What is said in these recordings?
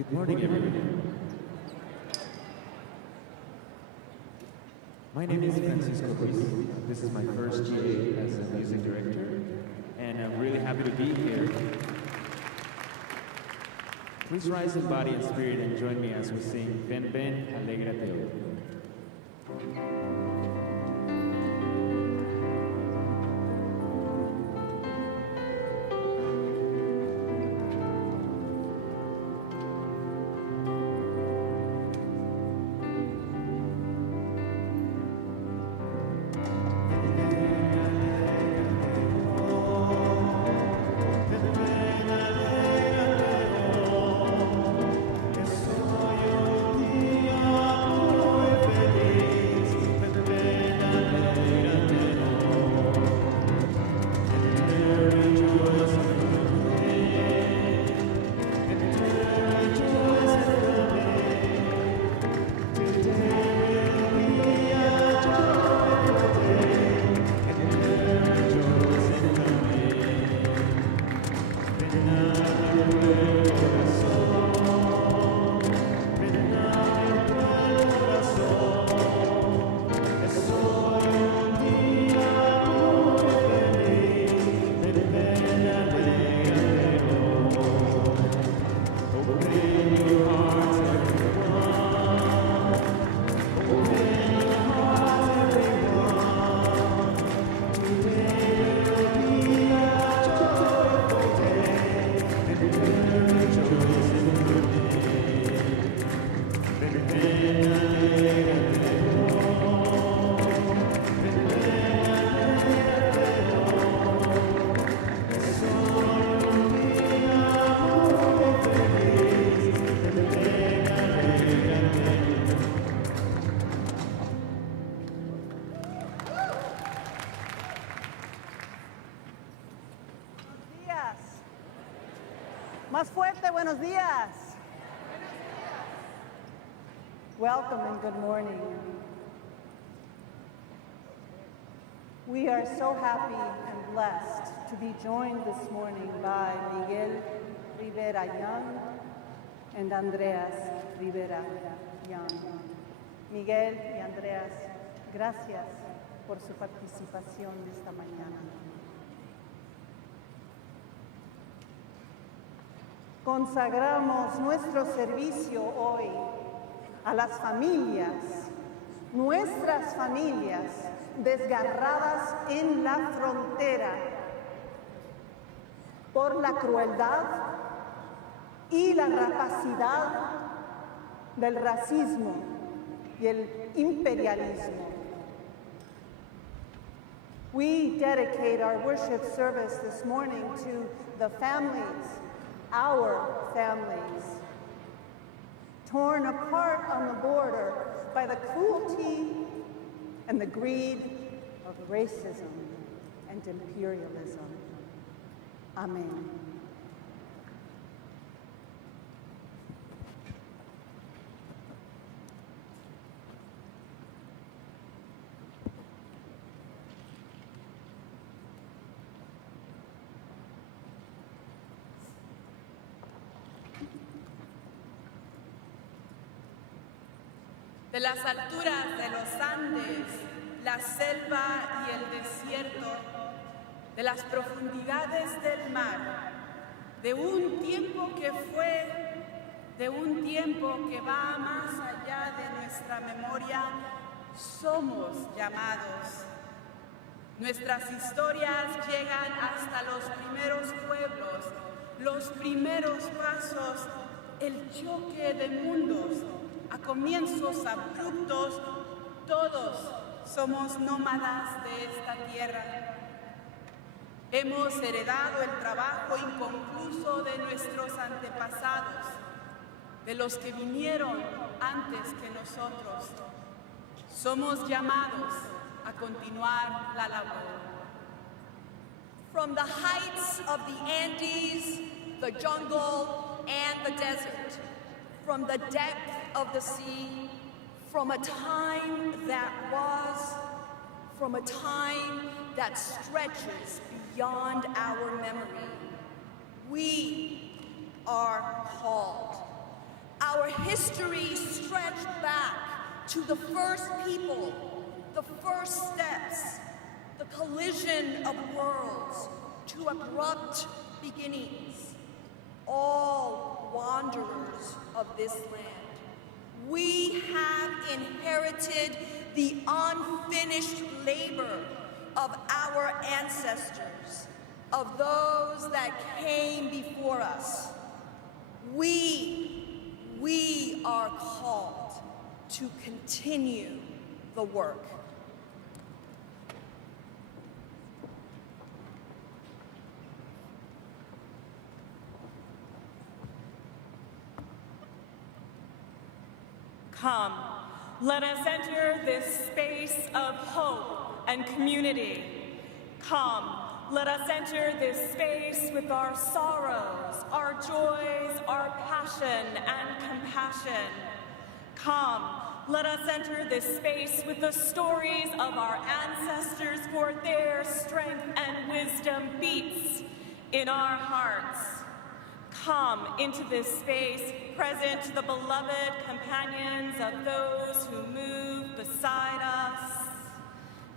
Good morning, everyone. My name is Francisco Ruiz. This is my first GA as a music director, and I'm really happy to be here. Please rise in body and spirit and join me as we sing Ven, ven, alégrate hoy. Más fuerte, buenos días. Welcome and good morning. We are so happy and blessed to be joined this morning by Miguel Rivera Young and Andreas Rivera Young. Miguel y Andreas, gracias por su participación de esta mañana. Consagramos nuestro servicio hoy a las familias, nuestras familias desgarradas en la frontera por la crueldad y la rapacidad del racismo y el imperialismo. We dedicate our worship service this morning to the families, our families, torn apart on the border by the cruelty and the greed of racism and imperialism. Amen. De las alturas de los Andes, la selva y el desierto, de las profundidades del mar, de un tiempo que fue, de un tiempo que va más allá de nuestra memoria, somos llamados. Nuestras historias llegan hasta los primeros pueblos, los primeros pasos, el choque de mundos. A comienzos abruptos, todos somos nómadas de esta tierra. Hemos heredado el trabajo inconcluso de nuestros antepasados, de los que vinieron antes que nosotros. Somos llamados a continuar la labor. From the heights of the Andes, the jungle, and the desert, from the depth of the sea, from a time that was, from a time that stretches beyond our memory, we are called. Our history stretched back to the first people, the first steps, the collision of worlds, to abrupt beginnings, all wanderers of this land. We have inherited the unfinished labor of our ancestors, of those that came before us. We are called to continue the work. Come, let us enter this space of hope and community. Come, let us enter this space with our sorrows, our joys, our passion and compassion. Come, let us enter this space with the stories of our ancestors, for their strength and wisdom beats in our hearts. Come into this space, present the beloved companions of those who move beside us.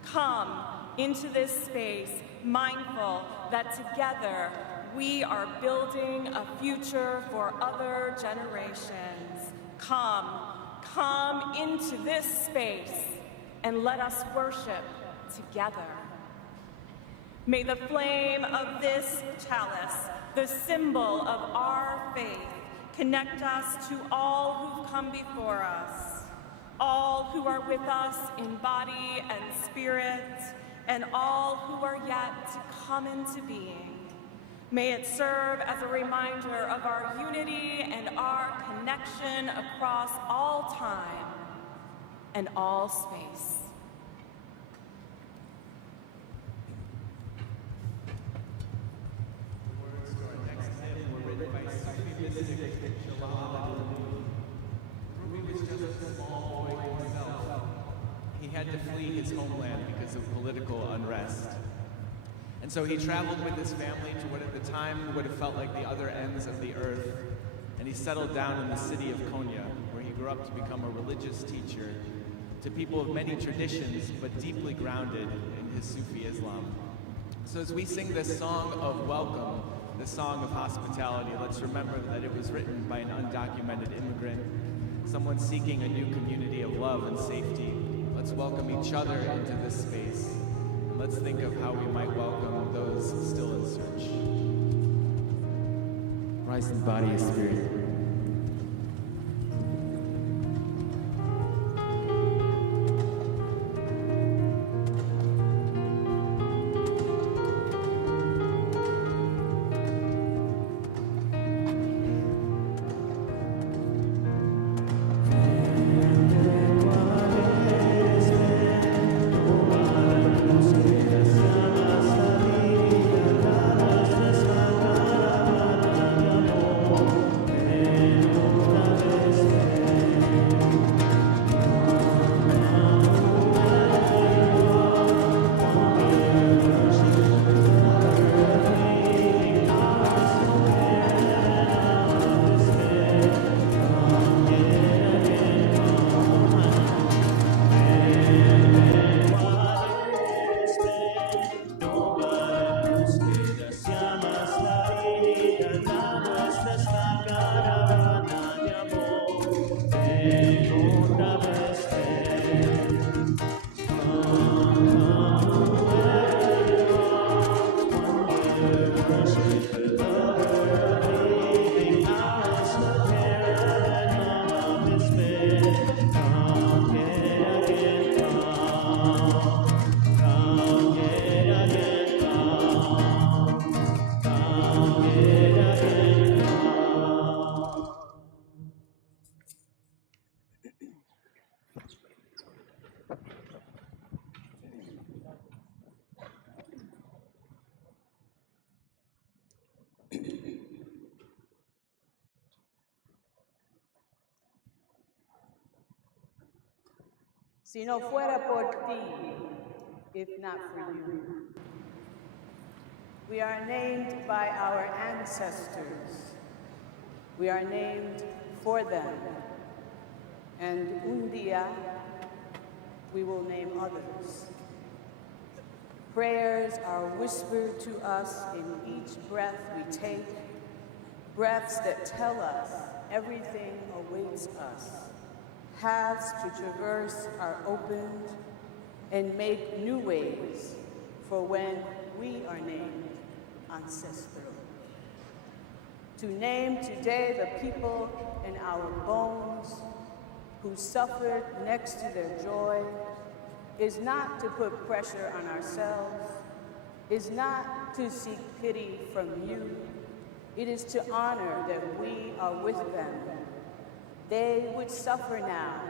Come into this space, mindful that together we are building a future for other generations. Come into this space and let us worship together. May the flame of this chalice, the symbol of our faith, connect us to all who've come before us, all who are with us in body and spirit, and all who are yet to come into being. May it serve as a reminder of our unity and our connection across all time and all space. He had to flee his homeland because of political unrest. And so he traveled with his family to what at the time would have felt like the other ends of the earth, and he settled down in the city of Konya, where he grew up to become a religious teacher to people of many traditions, but deeply grounded in his Sufi Islam. So as we sing this song of welcome, the song of hospitality, let's remember that it was written by an undocumented immigrant, someone seeking a new community of love and safety. Let's welcome each other into this space, and let's think of how we might welcome those still in search. Rise in body and spirit. Si no fuera por ti, if not for you. We are named by our ancestors. We are named for them. And un día, we will name others. Prayers are whispered to us in each breath we take, breaths that tell us everything awaits us. Paths to traverse are opened and make new ways for when we are named ancestral. To name today the people in our bones who suffered next to their joy is not to put pressure on ourselves, is not to seek pity from you. It is to honor that we are with them. They would suffer now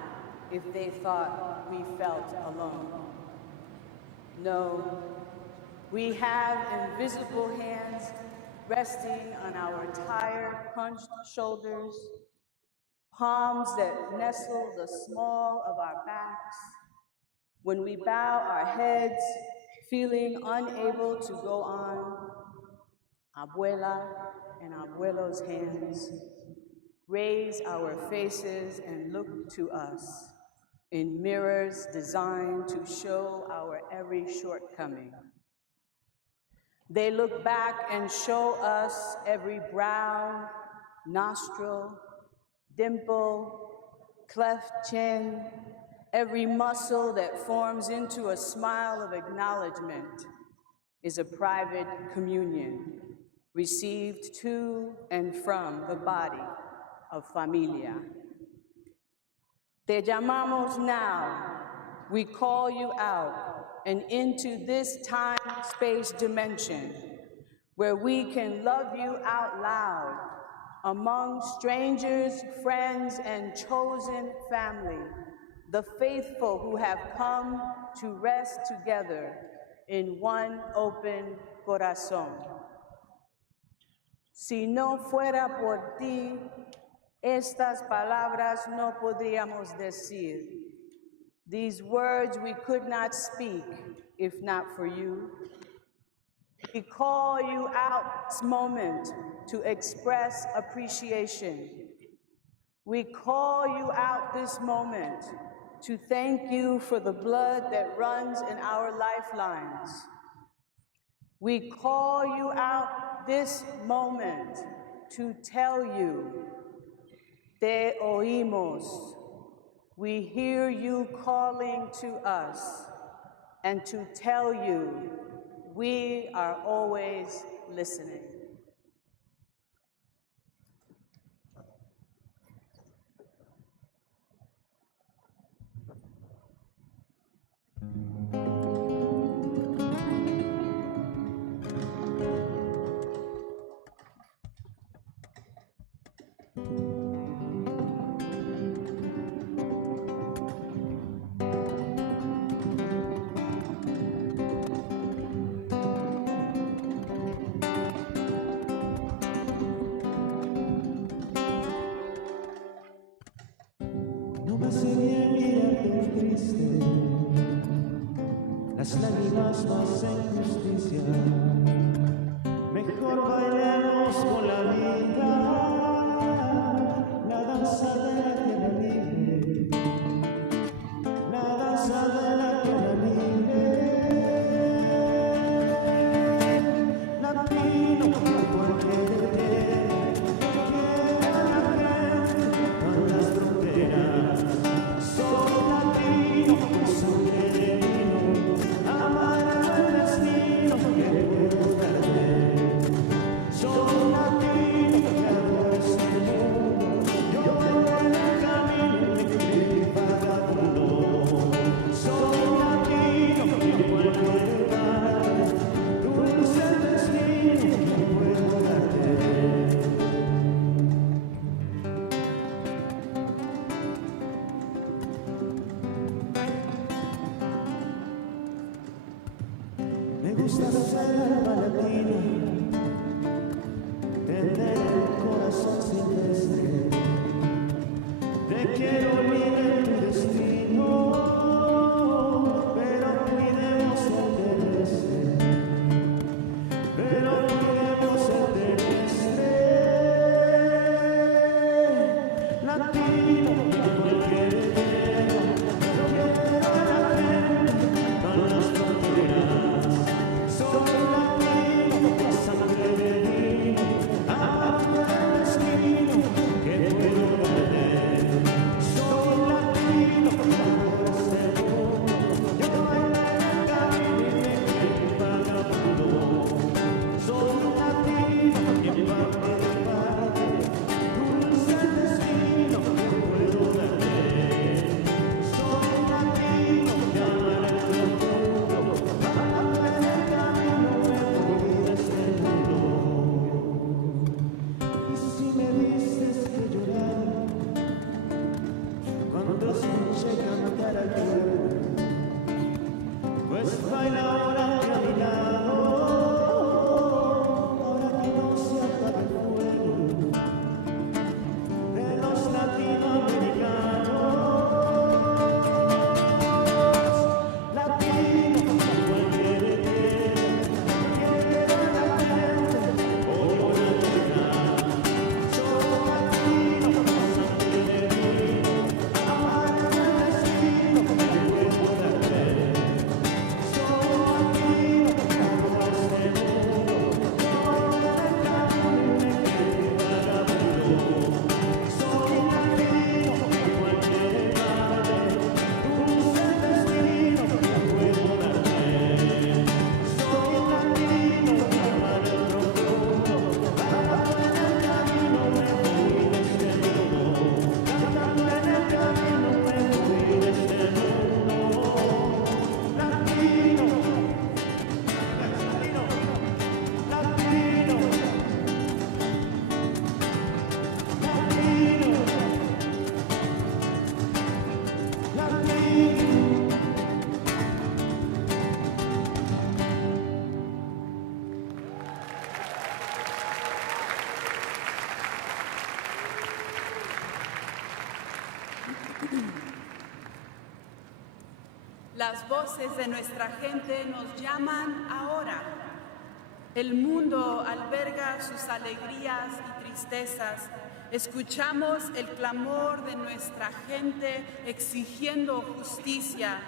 if they thought we felt alone. No, we have invisible hands resting on our tired, hunched shoulders, palms that nestle the small of our backs. When we bow our heads, feeling unable to go on, abuela and abuelo's hands raise our faces and look to us in mirrors designed to show our every shortcoming. They look back and show us every brow, nostril, dimple, cleft chin, every muscle that forms into a smile of acknowledgement is a private communion received to and from the body of familia. Te llamamos now. We call you out and into this time-space dimension where we can love you out loud among strangers, friends, and chosen family, the faithful who have come to rest together in one open corazón. Si no fuera por ti, estas palabras no podríamos decir. These words we could not speak if not for you. We call you out this moment to express appreciation. We call you out this moment to thank you for the blood that runs in our lifelines. We call you out this moment to tell you, te oímos. We hear you calling to us, and to tell you, we are always listening. No me hace bien mirarte triste, las lágrimas no hacen justicia. Mejor bailemos con la vida, la danza de la tierra libre, la danza de la tierra libre. Latino, porque de me gusta ser alma latina, tener el corazón silvestre. Te quiero libre en tu destino, pero cuidemos el terrestre, pero cuidemos el terrestre. Las voces de nuestra gente nos llaman ahora. El mundo alberga sus alegrías y tristezas. Escuchamos el clamor de nuestra gente exigiendo justicia.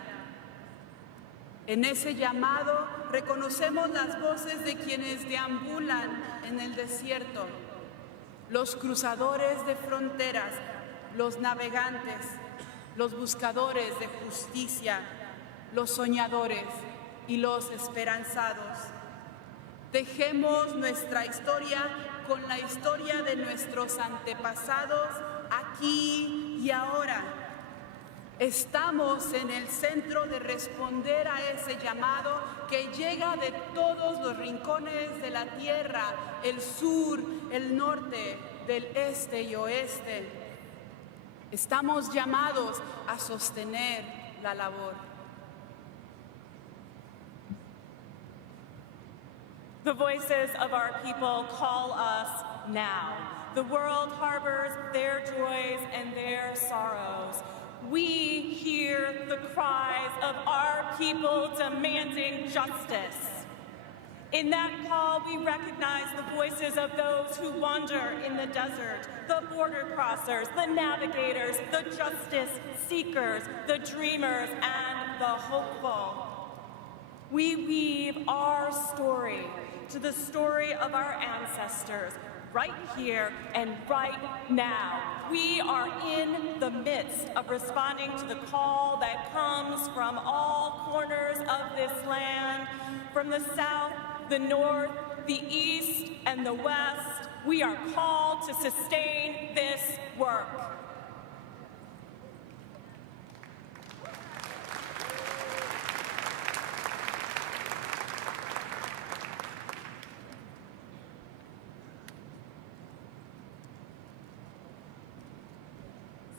En ese llamado reconocemos las voces de quienes deambulan en el desierto, los cruzadores de fronteras, los navegantes, los buscadores de justicia, los soñadores y los esperanzados. Tejemos nuestra historia con la historia de nuestros antepasados aquí y ahora. Estamos en el centro de responder a ese llamado que llega de todos los rincones de la tierra, el sur, el norte, del este y oeste. Estamos llamados a sostener la labor. The voices of our people call us now. The world harbors their joys and their sorrows. We hear the cries of our people demanding justice. In that call, we recognize the voices of those who wander in the desert, the border crossers, the navigators, the justice seekers, the dreamers, and the hopeful. We weave our story to the story of our ancestors, right here and right now. We are in the midst of responding to the call that comes from all corners of this land, from the south, the north, the east, and the west. We are called to sustain this work.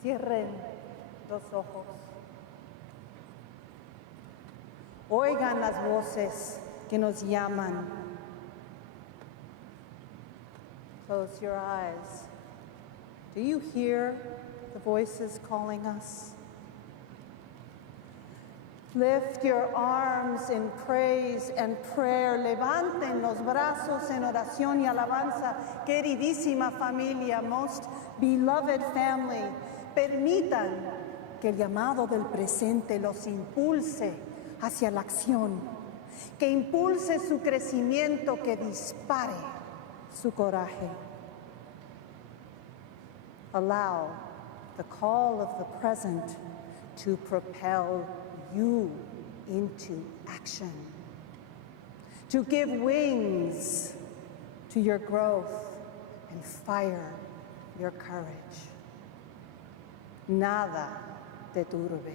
Cierren los ojos. Oigan las voces que nos llaman. Close your eyes. Do you hear the voices calling us? Lift your arms in praise and prayer. Levanten los brazos en oración y alabanza. Queridísima familia, most beloved family, permitan que el llamado del presente los impulse hacia la acción, que impulse su crecimiento, que dispare su coraje. Allow the call of the present to propel you into action, to give wings to your growth and fire your courage. Nada te turbe.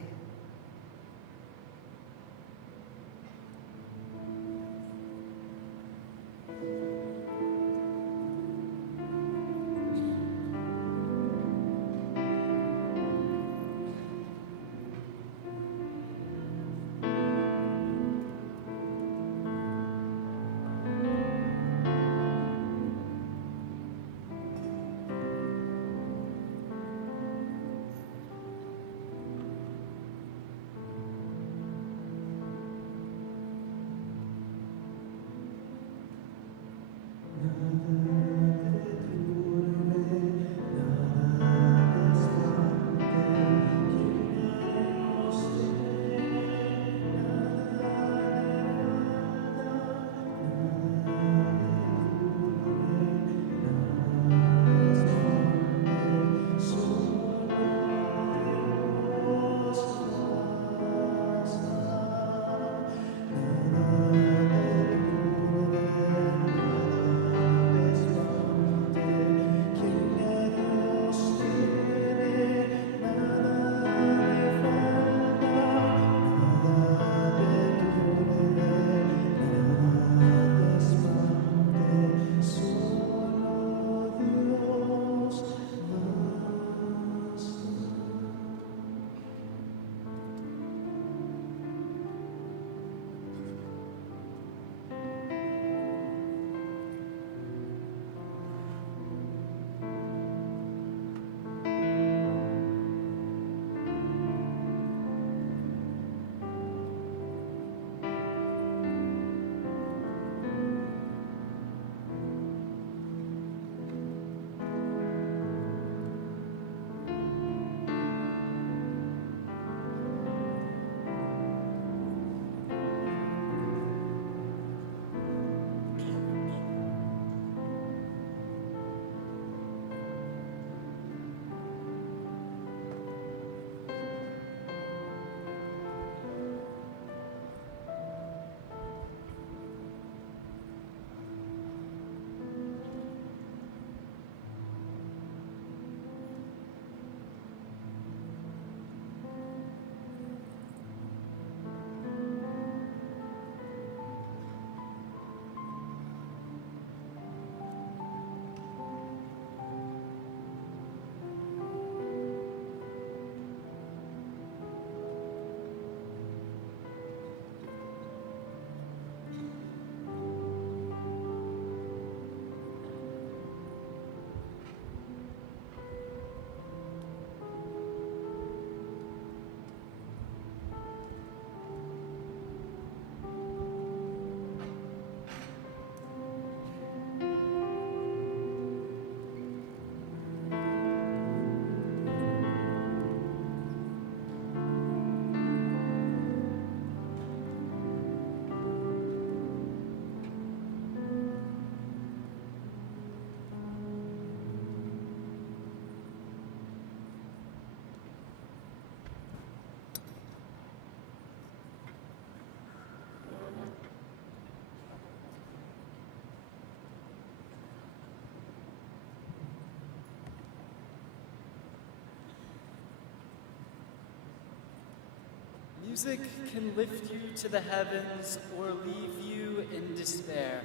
Music can lift you to the heavens or leave you in despair.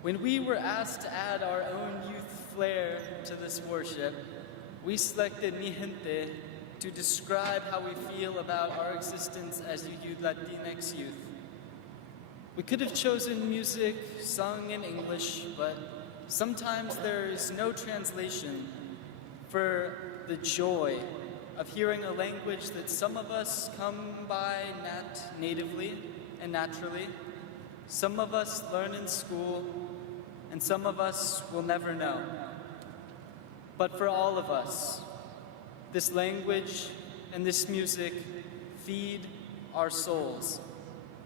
When we were asked to add our own youth flair to this worship, we selected Mi Gente to describe how we feel about our existence as UU Latinx youth. We could have chosen music sung in English, but sometimes there is no translation for the joy of hearing a language that some of us come by natively and naturally, some of us learn in school, and some of us will never know. But for all of us, this language and this music feed our souls.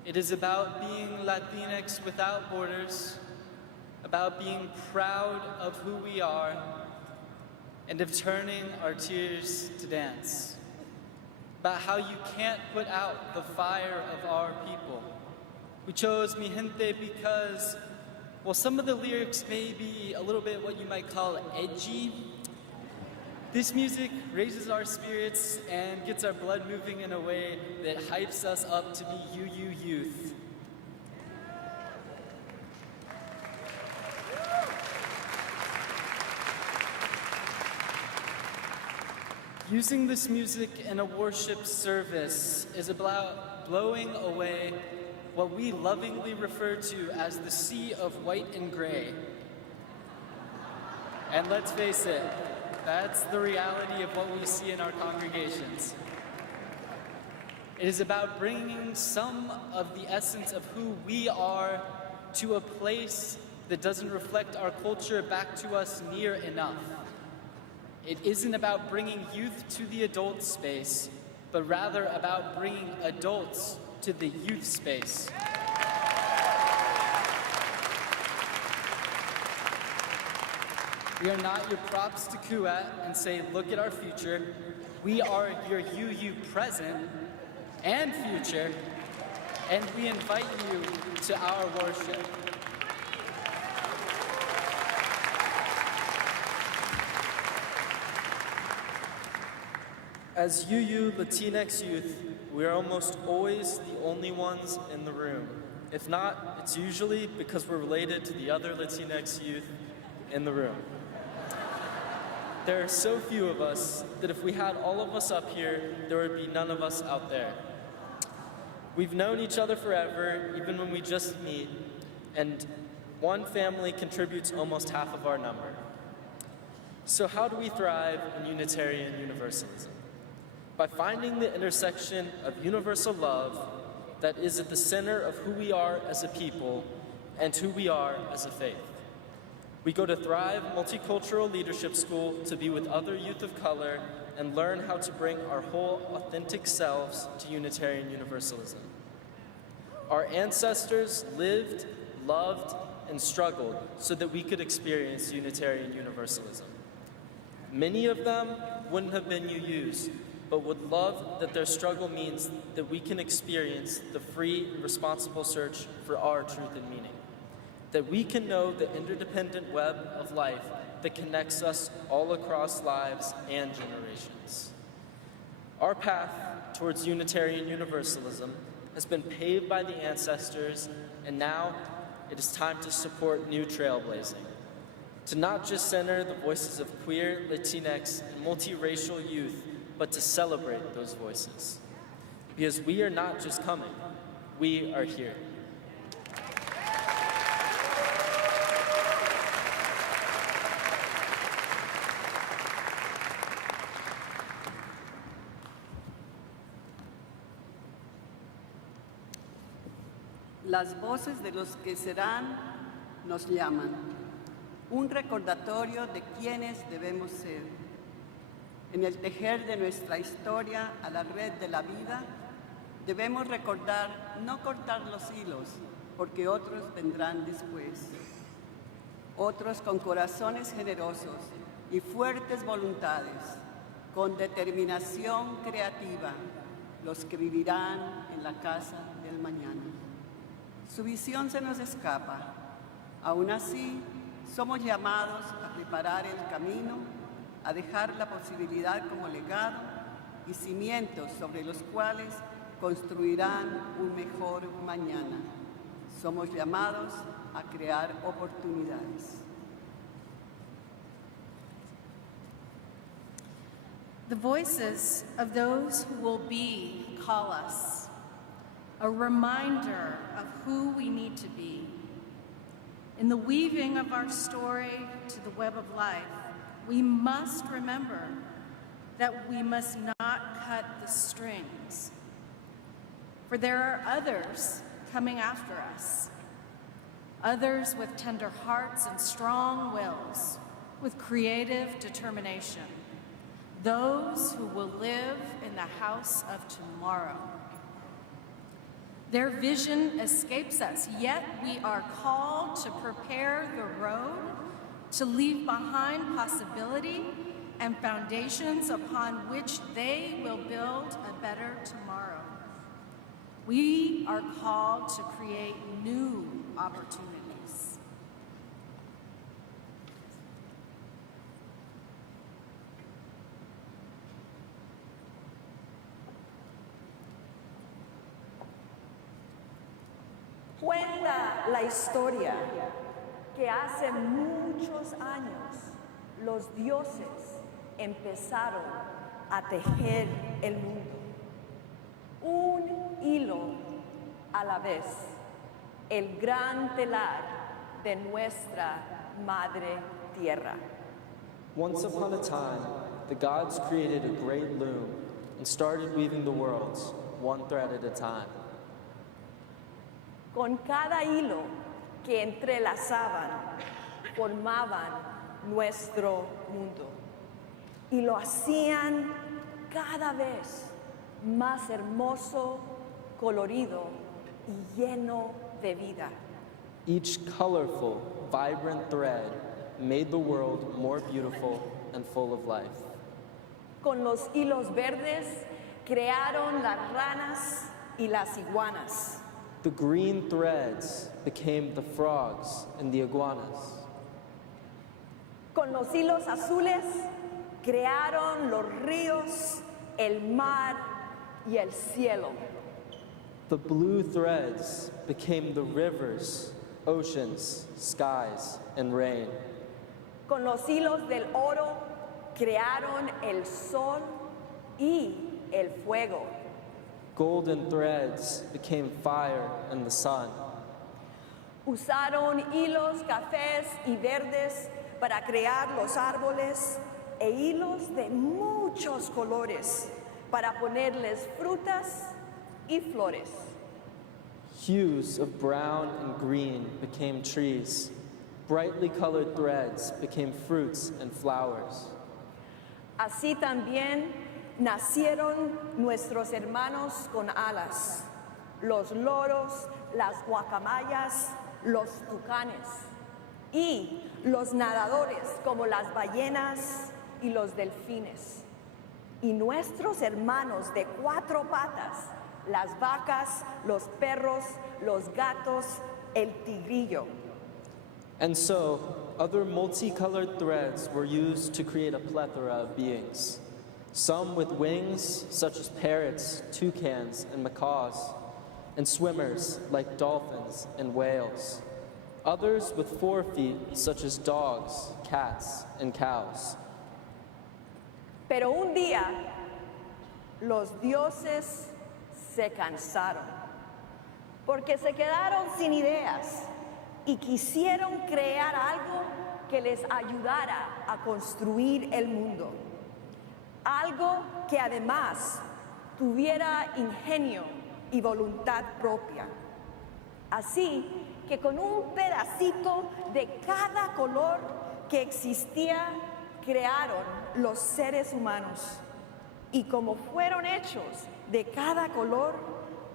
It is about being Latinx without borders, about being proud of who we are, and of turning our tears to dance. About how you can't put out the fire of our people. We chose Mi Gente because, well, some of the lyrics may be a little bit what you might call edgy. This music raises our spirits and gets our blood moving in a way that hypes us up to be UU youth. Using this music in a worship service is about blowing away what we lovingly refer to as the sea of white and gray. And let's face it, that's the reality of what we see in our congregations. It is about bringing some of the essence of who we are to a place that doesn't reflect our culture back to us near enough. It isn't about bringing youth to the adult space, but rather about bringing adults to the youth space. We are not your props to coo at and say, look at our future. We are your UU present and future, and we invite you to our worship. As UU Latinx youth, we are almost always the only ones in the room. If not, it's usually because we're related to the other Latinx youth in the room. There are so few of us that if we had all of us up here, there would be none of us out there. We've known each other forever, even when we just meet, and one family contributes almost half of our number. So how do we thrive in Unitarian Universalism? By finding the intersection of universal love that is at the center of who we are as a people and who we are as a faith. We go to Thrive Multicultural Leadership School to be with other youth of color and learn how to bring our whole authentic selves to Unitarian Universalism. Our ancestors lived, loved, and struggled so that we could experience Unitarian Universalism. Many of them wouldn't have been UUs, but would love that their struggle means that we can experience the free, responsible search for our truth and meaning. That we can know the interdependent web of life that connects us all across lives and generations. Our path towards Unitarian Universalism has been paved by the ancestors, and now it is time to support new trailblazing. To not just center the voices of queer, Latinx, and multiracial youth, but to celebrate those voices. Because we are not just coming, we are here. Las voces de los que serán nos llaman, un recordatorio de quiénes debemos ser. En el tejer de nuestra historia a la red de la vida, debemos recordar no cortar los hilos, porque otros vendrán después. Otros con corazones generosos y fuertes voluntades, con determinación creativa, los que vivirán en la casa del mañana. Su visión se nos escapa. Aún así, somos llamados a preparar el camino, a dejar la posibilidad como legado y cimientos sobre los cuales construirán un mejor mañana. Somos llamados a crear oportunidades. The voices of those who will be call us, a reminder of who we need to be. In the weaving of our story to the web of life, we must remember that we must not cut the strings. For there are others coming after us, others with tender hearts and strong wills, with creative determination, those who will live in the house of tomorrow. Their vision escapes us, yet we are called to prepare the road, to leave behind possibility and foundations upon which they will build a better tomorrow. We are called to create new opportunities. Cuenta la historia que hace muchos años los dioses empezaron a tejer el mundo. Un hilo a la vez, el gran telar de nuestra Madre Tierra. Once upon a time, the gods created a great loom and started weaving the worlds, one thread at a time. Con cada hilo que entrelazaban, formaban nuestro mundo. Y lo hacían cada vez más hermoso, colorido y lleno de vida. Each colorful, vibrant thread made the world more beautiful and full of life. Con los hilos verdes crearon las ranas y las iguanas. The green threads became the frogs and the iguanas. Con los hilos azules crearon los ríos, el mar y el cielo. The blue threads became the rivers, oceans, skies, and rain. Con los hilos del oro crearon el sol y el fuego. Golden threads became fire and the sun. Usaron hilos cafés y verdes para crear los árboles e hilos de muchos colores para ponerles frutas y flores. Hues of brown and green became trees. Brightly colored threads became fruits and flowers. Así también nacieron nuestros hermanos con alas, los loros, las guacamayas, los tucanes y los nadadores como las ballenas y los delfines. Y nuestros hermanos de cuatro patas, las vacas, los perros, los gatos, el tigrillo. And so, other multicolored threads were used to create a plethora of beings. Some with wings, such as parrots, toucans, and macaws, and swimmers like dolphins and whales. Others with 4 feet, such as dogs, cats, and cows. Pero un día, los dioses se cansaron, porque se quedaron sin ideas y quisieron crear algo que les ayudara a construir el mundo. Algo que además tuviera ingenio y voluntad propia. Así que con un pedacito de cada color que existía, crearon los seres humanos. Y como fueron hechos de cada color,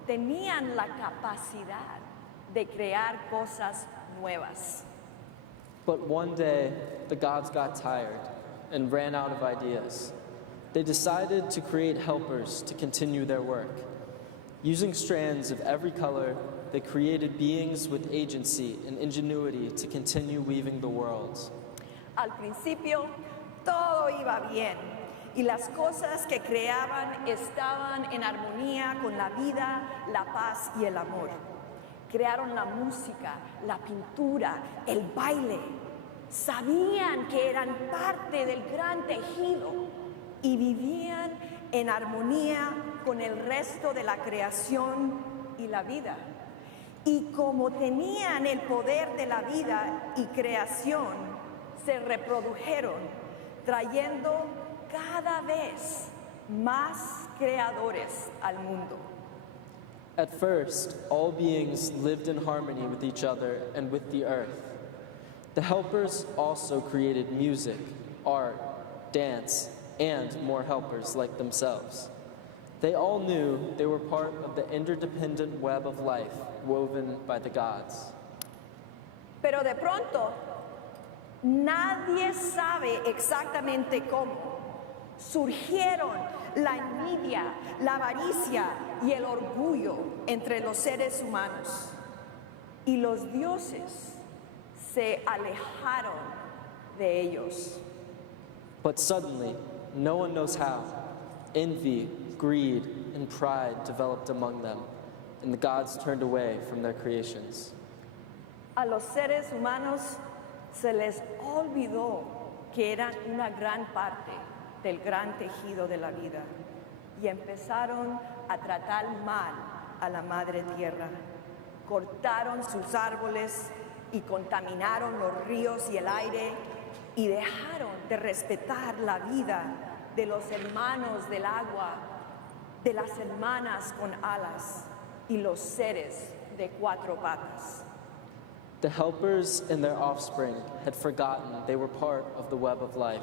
tenían la capacidad de crear cosas nuevas. But one day, the gods got tired and ran out of ideas. They decided to create helpers to continue their work. Using strands of every color, they created beings with agency and ingenuity to continue weaving the world. Al principio todo iba bien y las cosas que creaban estaban en armonía con la vida, la paz y el amor. Crearon la música, la pintura, el baile. Sabían que eran parte del gran tejido y vivían en armonía con el resto de la creación y la vida. Y como tenían el poder de la vida y creación, se reprodujeron, trayendo cada vez más creadores al mundo. At first, all beings lived in harmony with each other and with the earth. The helpers also created music, art, dance, and more helpers like themselves. They all knew they were part of the interdependent web of life woven by the gods. Pero de pronto, nadie sabe exactamente cómo. Surgieron la envidia, la avaricia y el orgullo entre los seres humanos. Y los dioses se alejaron de ellos. But suddenly, no one knows how, envy, greed, and pride developed among them, and the gods turned away from their creations. A los seres humanos se les olvidó que eran una gran parte del gran tejido de la vida y empezaron a tratar mal a la madre tierra. Cortaron sus árboles y contaminaron los ríos y el aire y dejaron de respetar la vida de los hermanos del agua, de las hermanas con alas y los seres de cuatro patas. The helpers and their offspring had forgotten they were part of the web of life.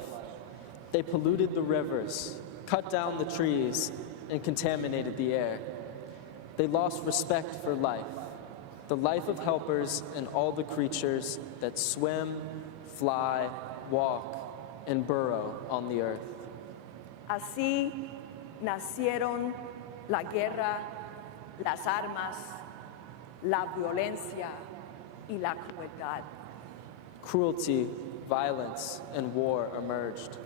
They polluted the rivers, cut down the trees, and contaminated the air. They lost respect for life, the life of helpers and all the creatures that swim, fly, walk, and burrow on the earth. Así nacieron la guerra, las armas, la violencia y la crueldad. Cruelty, violence, and war emerged.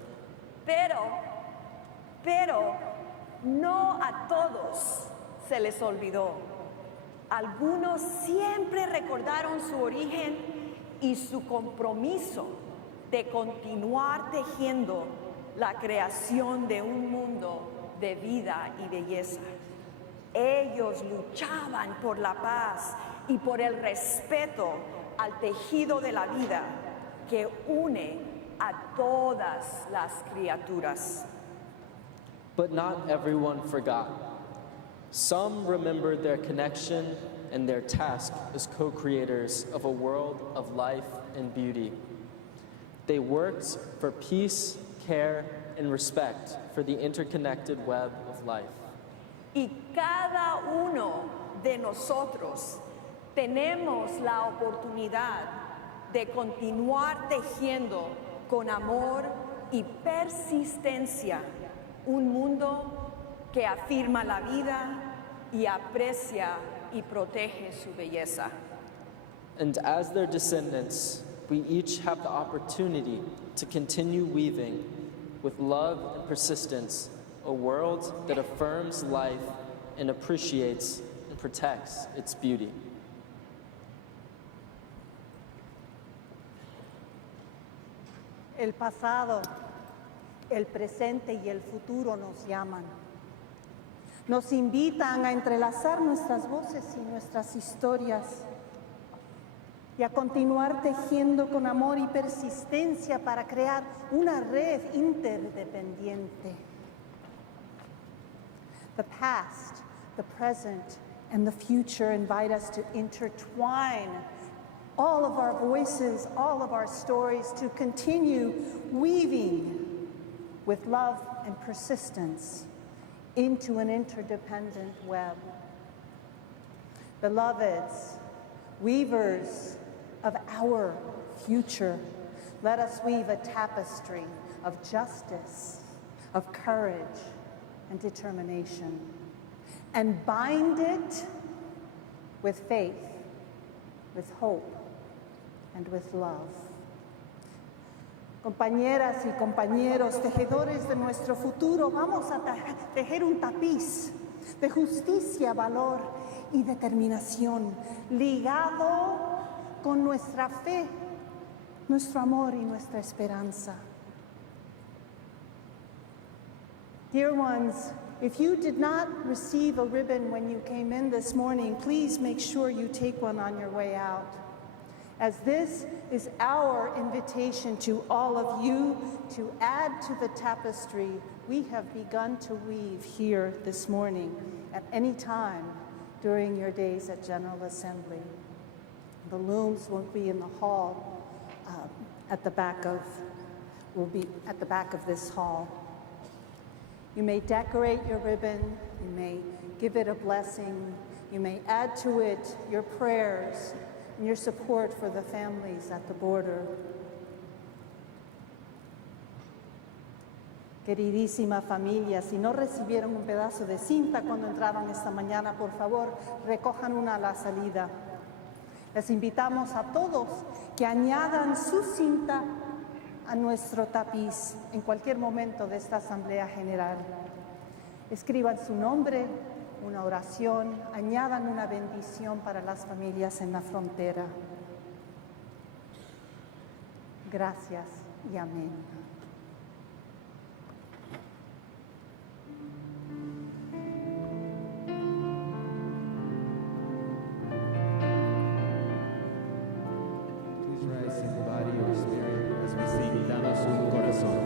Pero no a todos se les olvidó. Algunos siempre recordaron su origen y su compromiso de continuar tejiendo la creación de un mundo de vida y belleza. Ellos luchaban por la paz y por el respeto al tejido de la vida que une a todas las criaturas. But not everyone forgot. Some remembered their connection and their task as co-creators of a world of life and beauty. They worked for peace, care, and respect for the interconnected web of life. Y cada uno de nosotros tenemos la oportunidad de continuar tejiendo con amor y persistencia un mundo que afirma la vida y aprecia y protege su belleza. And as their descendants, we each have the opportunity to continue weaving with love and persistence a world that affirms life and appreciates and protects its beauty. El pasado, el presente y el futuro nos llaman. Nos invitan a entrelazar nuestras voces y nuestras historias y a continuar tejiendo con amor y persistencia para crear una red interdependiente. The past, the present, and the future invite us to intertwine all of our voices, all of our stories, to continue weaving with love and persistence into an interdependent web. Beloveds, weavers of our future, let us weave a tapestry of justice, of courage, and determination, and bind it with faith, with hope, and with love. Compañeras y compañeros, tejedores de nuestro futuro, vamos a tejer un tapiz de justicia, valor y determinación, ligado con nuestra fe, nuestro amor y nuestra esperanza. Dear ones, if you did not receive a ribbon when you came in this morning, please make sure you take one on your way out, as this is our invitation to all of you to add to the tapestry we have begun to weave here this morning at any time during your days at General Assembly. The looms will be in the hall will be at the back of this hall. You may decorate your ribbon, you may give it a blessing, you may add to it your prayers and your support for the families at the border. Queridísima familia, si no recibieron un pedazo de cinta cuando entraron esta mañana, por favor, recojan una a la salida. Les invitamos a todos que añadan su cinta a nuestro tapiz en cualquier momento de esta Asamblea General. Escriban su nombre, una oración, añadan una bendición para las familias en la frontera. Gracias y amén. Please rise in the body or spirit as we sing Danos un Corazón.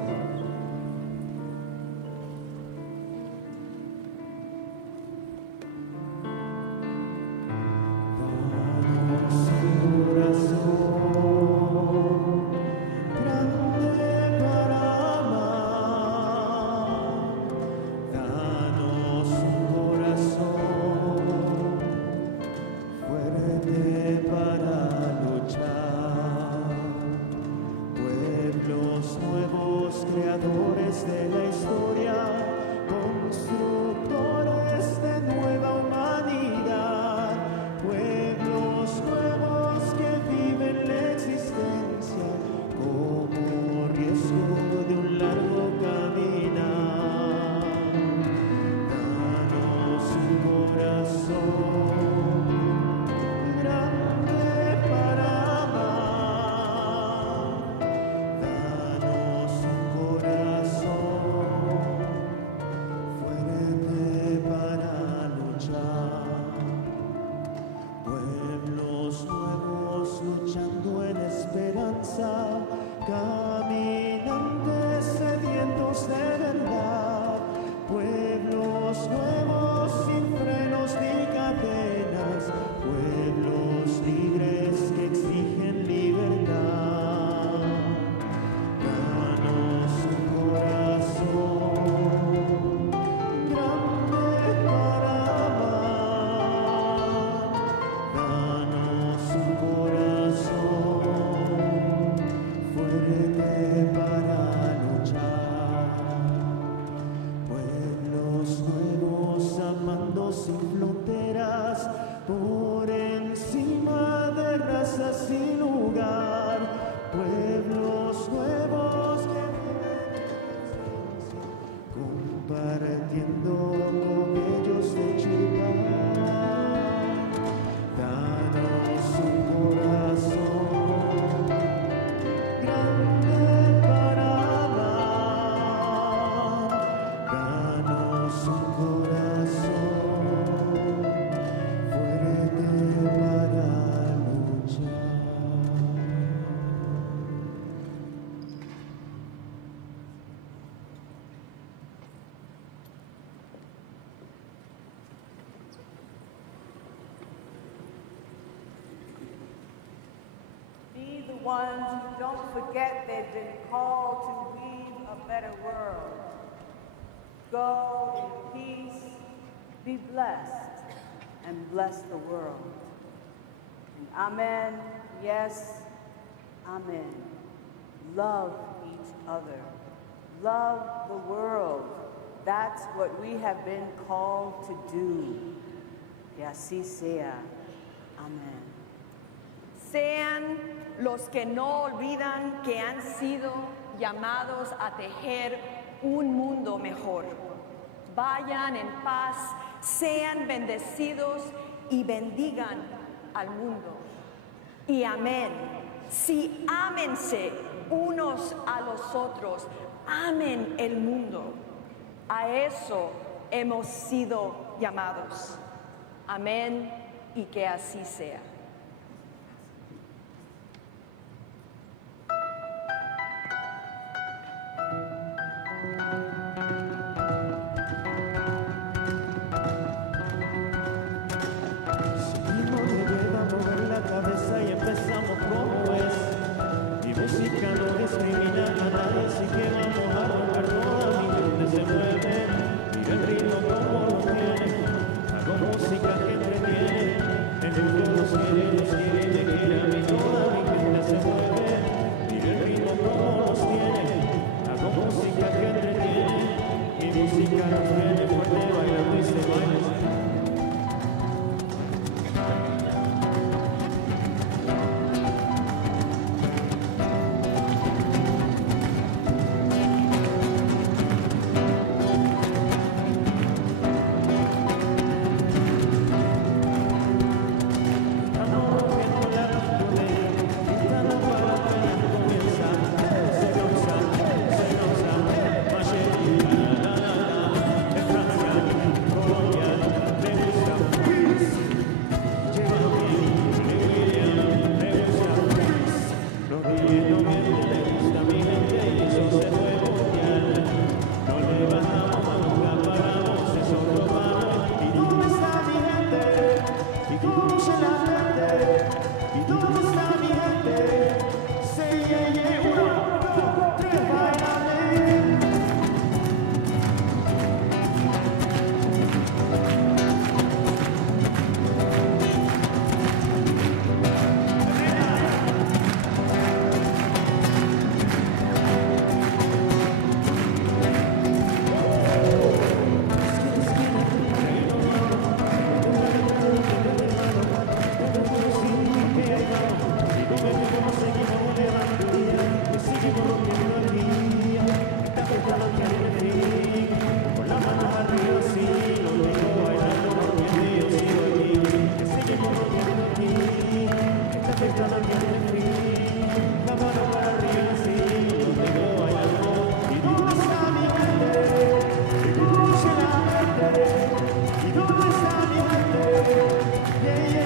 Creadores de la historia, constructores de nueva humanidad, pueblos nuevos que viven la existencia como riesgo de un largo caminar. Danos un corazón grande para amar. Danos un corazón fuerte para luchar. Pueblos nuevos luchando en esperanza, caminantes sedientos de verdad. Pueblos nuevos sin frenos ni cadenas, pueblos libres que exigen libertad. Danos un corazón grande para amar. Danos un corazón fuerte para luchar. Pueblos nuevos amando sin fronteras, por encima de razas sin lugar. Pueblos nuevos que compartiendo con ellos de chipar. Danos un corazón grande para amar. Danos un corazón fuerte para luchar. Be the ones who don't forget they've been called to weave a better world. Go in peace, be blessed, and bless the world. And amen, yes, amen. Love each other. Love the world. That's what we have been called to do. Que así sea. Amén. Sean los que no olvidan que han sido llamados a tejer un mundo mejor. Vayan en paz, sean bendecidos y bendigan al mundo. Y amén. Sí, ámense unos a los otros, amen el mundo. A eso hemos sido llamados. Amén y que así sea. Seguimos de lleva a mover la cabeza y empezamos como es. Mi música no discrimina a nadie, así que vamos a romper toda mi mente se mueve. Mira el ritmo como lo tiene, hago música que entretiene. El mundo nos quiere, me quiere a mí, toda mi gente se mueve. Mira el ritmo como nos tiene, hago música que entretiene. Mi música nos tiene fuerte bailando y se baila. ¿Y dónde está mi gente? Yeah, yeah.